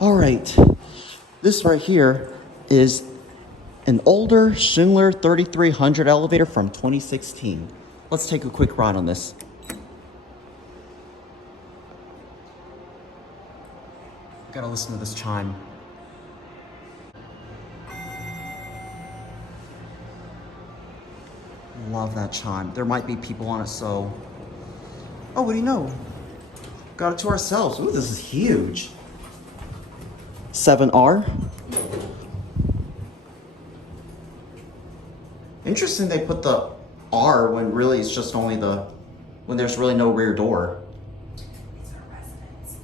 All right, this right here is an older Schindler 3300 elevator from 2016. Let's take a quick ride on this. Gotta listen to this chime. Love that chime. There might be people on it, so... Oh, what do you know? Got it to ourselves. Ooh, this is huge. 7R. Interesting they put the R when really it's just only the... when there's really no rear door. It's our residence.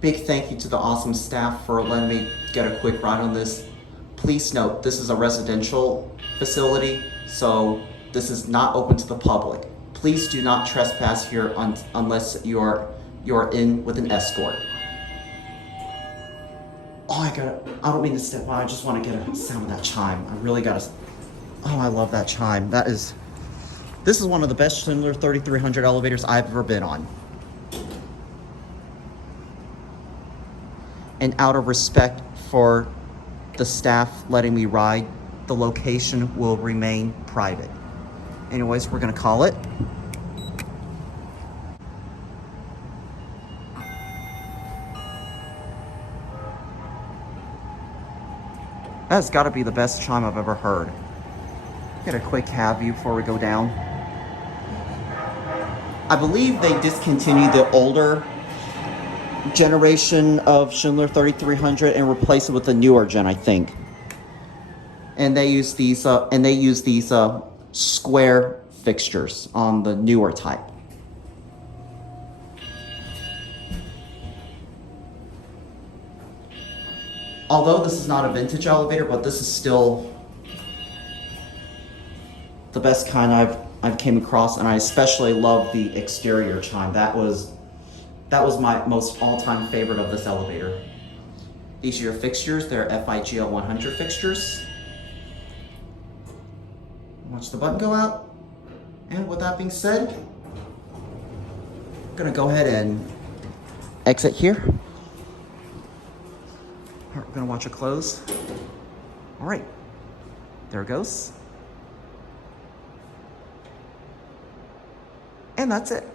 Big thank you to the awesome staff for letting me get a quick ride on this. Please note, this is a residential facility, so this is not open to the public. Please do not trespass here unless you're in with an escort. Oh, I don't mean to step on, I just want to get a sound of that chime. I really gotta, oh, I love that chime. This is one of the best Schindler 3300 elevators I've ever been on. And out of respect for the staff letting me ride, the location will remain private. Anyways, we're gonna call it. That's gotta be the best chime I've ever heard. Get a quick cab view before we go down. I believe they discontinued the older generation of Schindler 3300 and replace it with a newer gen, I think. And they use these square fixtures on the newer type. Although this is not a vintage elevator, but this is still the best kind I've came across, and I especially love the exterior chime. That was my most all-time favorite of this elevator. These are your fixtures. They're FIGL 100 fixtures. Watch the button go out. And with that being said, I'm gonna go ahead and exit here. We're gonna watch it close. All right, there it goes. And that's it.